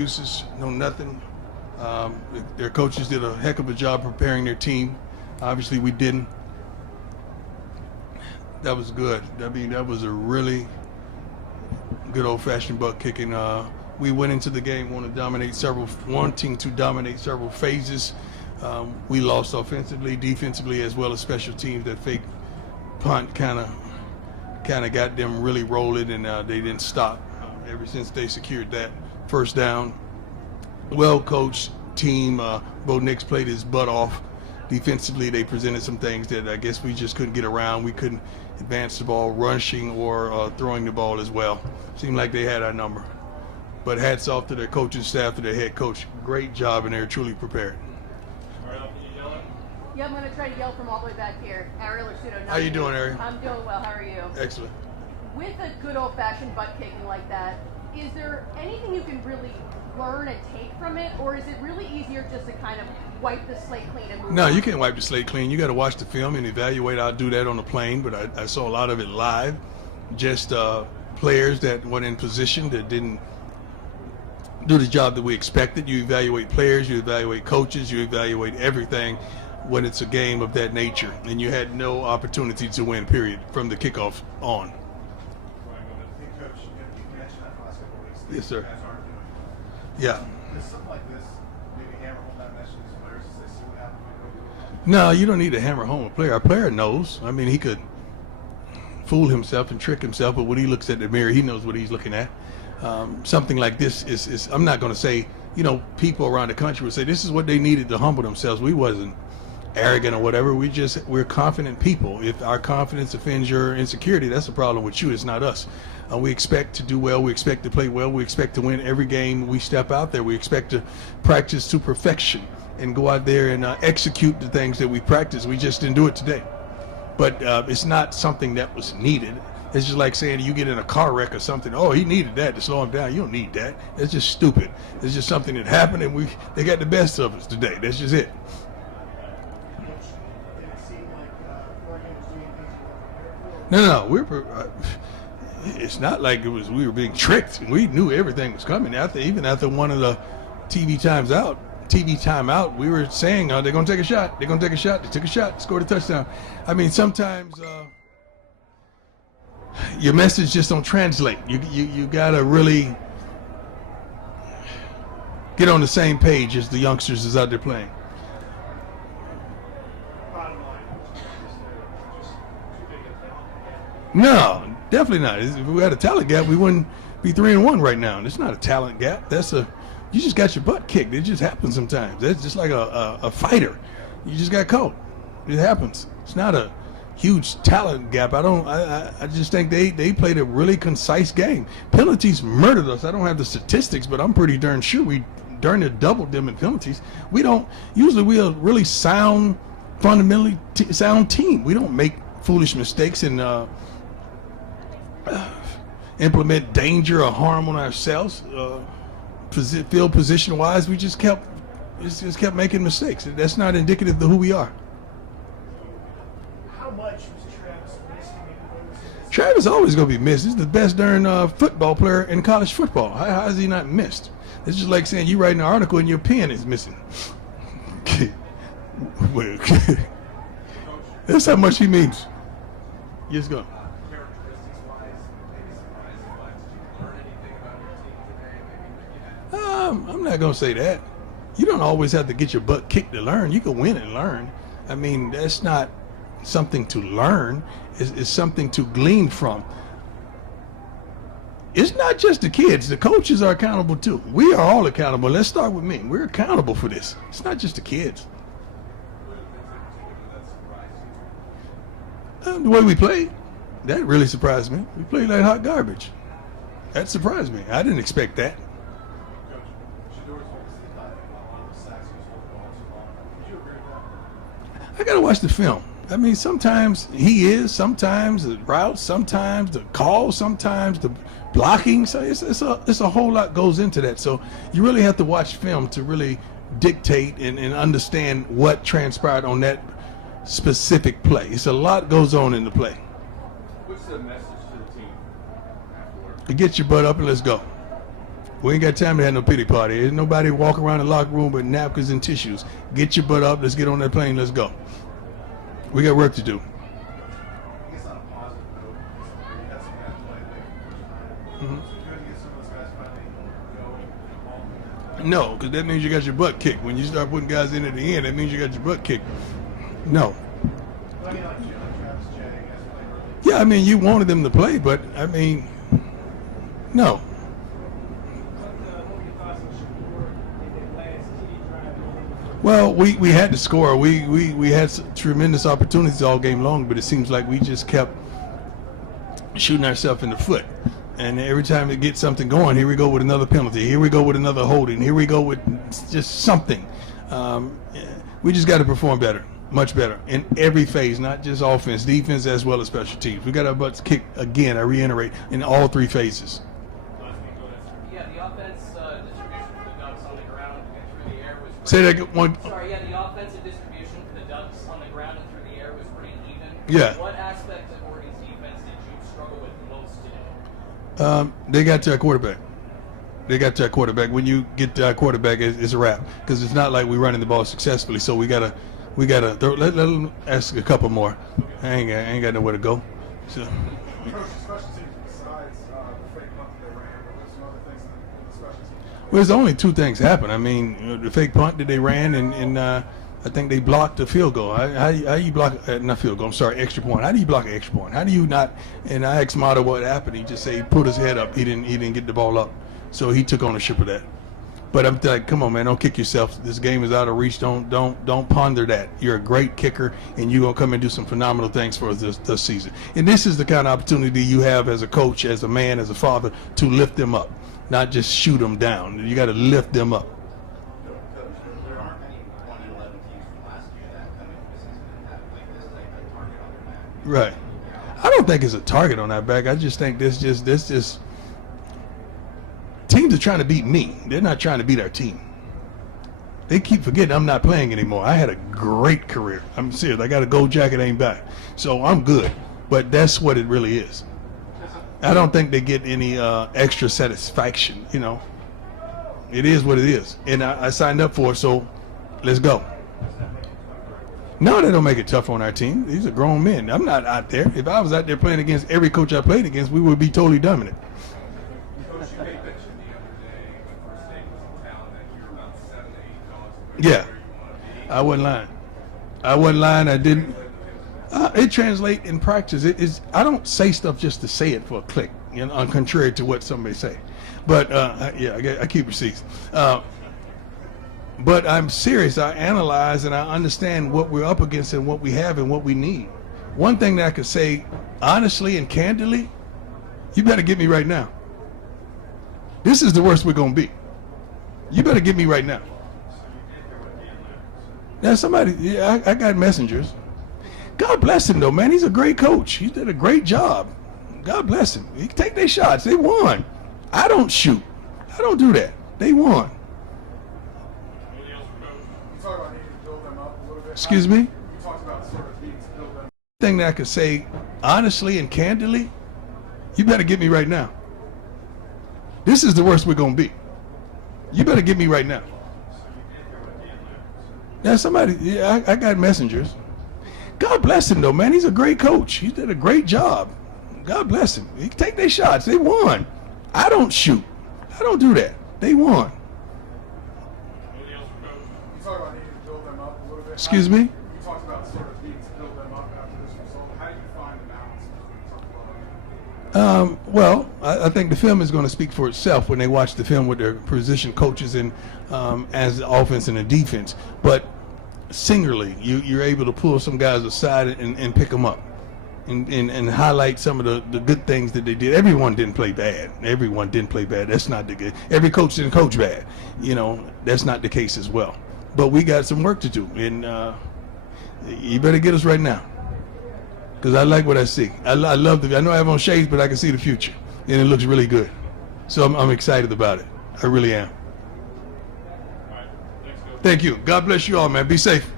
excuses, no nothing. Their coaches did a heck of a job preparing their team. Obviously, we didn't. That was good. I mean, that was a really good old-fashioned butt kicking. We went into the game wanting to dominate several phases. We lost offensively, defensively, as well as special teams. That fake punt kind of got them really rolling, and they didn't stop ever since they secured that first down. Well-coached team. Bo Nix played his butt off. Defensively, they presented some things that I guess we just couldn't get around. We couldn't advance the ball, rushing or throwing the ball as well. Seemed like they had our number. But hats off to their coaching staff, to their head coach. Great job, and they're truly prepared. Ariel, can you yell it? Yeah, I'm going to try to yell from all the way back here. Ariel Arsuto. How you doing, Ariel? I'm doing well. How are you? Excellent. With a good old-fashioned butt kicking like that, is there anything you can really learn and take from it, or is it really easier just to kind of wipe the slate clean and move No, on? you can't wipe the slate clean. You got to watch the film and evaluate. I'll do that on the plane, but I saw a lot of it live. Just players that weren't in position, that didn't do the job that we expected. You evaluate players, you evaluate coaches, you evaluate everything when it's a game of that nature. And you had no opportunity to win, period, from the kickoff on. Yes, sir. Yeah. Does something like this maybe hammer home that message to these players as they see what happened? No, you don't need to hammer home a player. A player knows. I mean, he could fool himself and trick himself, but when he looks at the mirror, he knows what he's looking at. Something like this is I'm not going to say, people around the country would say this is what they needed to humble themselves. We wasn't arrogant or whatever. We're confident people. If our confidence offends your insecurity, that's a problem with you. It's not us. We expect to do well. We expect to play well. We expect to win every game we step out there. We expect to practice to perfection and go out there and execute the things that we practice. We just didn't do it today. But it's not something that was needed. It's just like saying you get in a car wreck or something. Oh, he needed that to slow him down. You don't need that. It's just stupid. It's just something that happened, and they got the best of us today. That's just it. No. It's not like we were being tricked. We knew everything was coming. Even after one of the TV timeout, we were saying they're going to take a shot. They're going to take a shot. They took a shot, scored a touchdown. I mean, sometimes your message just don't translate. You got to really get on the same page as the youngsters is out there playing. No, definitely not. If we had a talent gap, we wouldn't be 3-1 right now. And it's not a talent gap. You just got your butt kicked. It just happens sometimes. That's just like a fighter. You just got caught. It happens. It's not a huge talent gap. I just think they played a really concise game. Penalties murdered us. I don't have the statistics, but I'm pretty darn sure we darn near doubled them in penalties. Usually we're a really sound, fundamentally sound team. We don't make foolish mistakes and implement danger or harm on ourselves. Field position wise, we just kept making mistakes. That's not indicative of who we are. How much was Travis missing? Travis always gonna be missed. He's the best darn football player in college football. How is he not missed? It's just like saying you writing an article and your pen is missing. That's how much he means. Yes, go. I'm not going to say that. You don't always have to get your butt kicked to learn. You can win and learn. I mean, that's not something to learn. It's something to glean from. It's not just the kids. The coaches are accountable too. We are all accountable. Let's start with me. We're accountable for this. It's not just the kids. The way we played, that really surprised me. We played like hot garbage. That surprised me. I didn't expect that. I gotta watch the film. I mean, sometimes sometimes the routes, sometimes the calls, sometimes the blocking. So it's a whole lot goes into that. So you really have to watch film to really dictate and understand what transpired on that specific play. It's a lot goes on in the play. What's the message to the team afterwards? Get your butt up and let's go. We ain't got time to have no pity party. There's nobody walk around the locker room with napkins and tissues. Get your butt up. Let's get on that plane. Let's go. We got work to do. I guess on a positive note, you had some guys play late for the first time. It's good to get some of those guys finally go involved in that. No, because that means you got your butt kicked. When you start putting guys in at the end, that means you got your butt kicked. No. But I mean, like Travis J, guys played early. Yeah, I mean, you wanted them to play, but, I mean, no. Well, we had to score. We had tremendous opportunities all game long, but it seems like we just kept shooting ourselves in the foot. And every time we get something going, here we go with another penalty. Here we go with another holding. Here we go with just something. We just got to perform better, much better, in every phase, not just offense, defense, as well as special teams. We got our butts kicked again, I reiterate, in all three phases. Yeah, the offense distribution for the Ducks on the ground and through the air was Say pretty... that one. Sorry, yeah, the offensive distribution for the Ducks on the ground and through the air was pretty even. Yeah. What aspect of Oregon's defense did you struggle with most today? They got to our quarterback. They got to our quarterback. When you get to our quarterback, it's a wrap, because it's not like we're running the ball successfully. So we gotta throw, let them ask a couple more. I ain't got nowhere to go. So. Coach, the special teams besides the fake punt that they ran, but there's some other things that the special teams. Well, there's only two things happen. I mean, the fake punt that they ran, and I think they blocked the field goal. How you block not field goal? I'm sorry, extra point. How do you block an extra point? How do you not? And I asked Mata what happened. He just said he put his head up. He didn't get the ball up, so he took ownership of that. But I'm like, come on, man, don't kick yourself. This game is out of reach. Don't ponder that. You're a great kicker, and you're gonna come and do some phenomenal things for us this season. And this is the kind of opportunity you have as a coach, as a man, as a father, to lift them up, not just shoot them down. You got to lift them up. There aren't many 2011 teams from last year that come into this season and have like this type of target on their back. Right. I don't think it's a target on our back. I just think this just teams are trying to beat me. They're not trying to beat our team. They keep forgetting I'm not playing anymore. I had a great career. I'm serious. I got a gold jacket, ain't back. So I'm good. But that's what it really is. I don't think they get any extra satisfaction, you know. It is what it is. And I signed up for it, so let's go. No, they don't make it tough on our team. These are grown men. I'm not out there. If I was out there playing against every coach I played against, we would be totally dominant. Coach, you made mention the other day when First State was in town that you were about 7 to 8 dogs away Yeah. from where you want to be. I wasn't lying. I wasn't lying. I didn't. It translates in practice. It is. I don't say stuff just to say it for a click, you know, contrary to what somebody say. But yeah, I keep receipts. But I'm serious. I analyze and I understand what we're up against and what we have and what we need. One thing that I could say honestly and candidly, you better get me right now. This is the worst we're gonna be. You better get me right now. Now somebody, yeah, I got messengers. God bless him though, man. He's a great coach. He did a great job. God bless him. He can take their shots. They won. I don't shoot. I don't do that. They won. You talk about needing to build them up a little bit. Excuse me? You talked about sort of needing to build them up. Thing that I could say honestly and candidly, you better get me right now. This is the worst we're gonna be. You better get me right now. Now somebody, yeah, I got messengers. God bless him though, man. He's a great coach. He did a great job. God bless him. He can take their shots. They won. I don't shoot. I don't do that. They won. You talk about needing to build them up a little bit. Excuse me? You talked about sort of needing to build them up after this result. How do you find the balance between tough love? Well, I think the film is going to speak for itself when they watch the film with their position coaches and as the offense and the defense. But singularly, you're able to pull some guys aside and pick them up and highlight some of the good things that they did. Everyone didn't play bad. Everyone didn't play bad. That's not the good. Every coach didn't coach bad. You know, that's not the case as well. But we got some work to do, and you better get us right now. Because I like what I see. I love I know I have on shades, but I can see the future, and it looks really good. So I'm excited about it. I really am. Thank you. God bless you all, man. Be safe.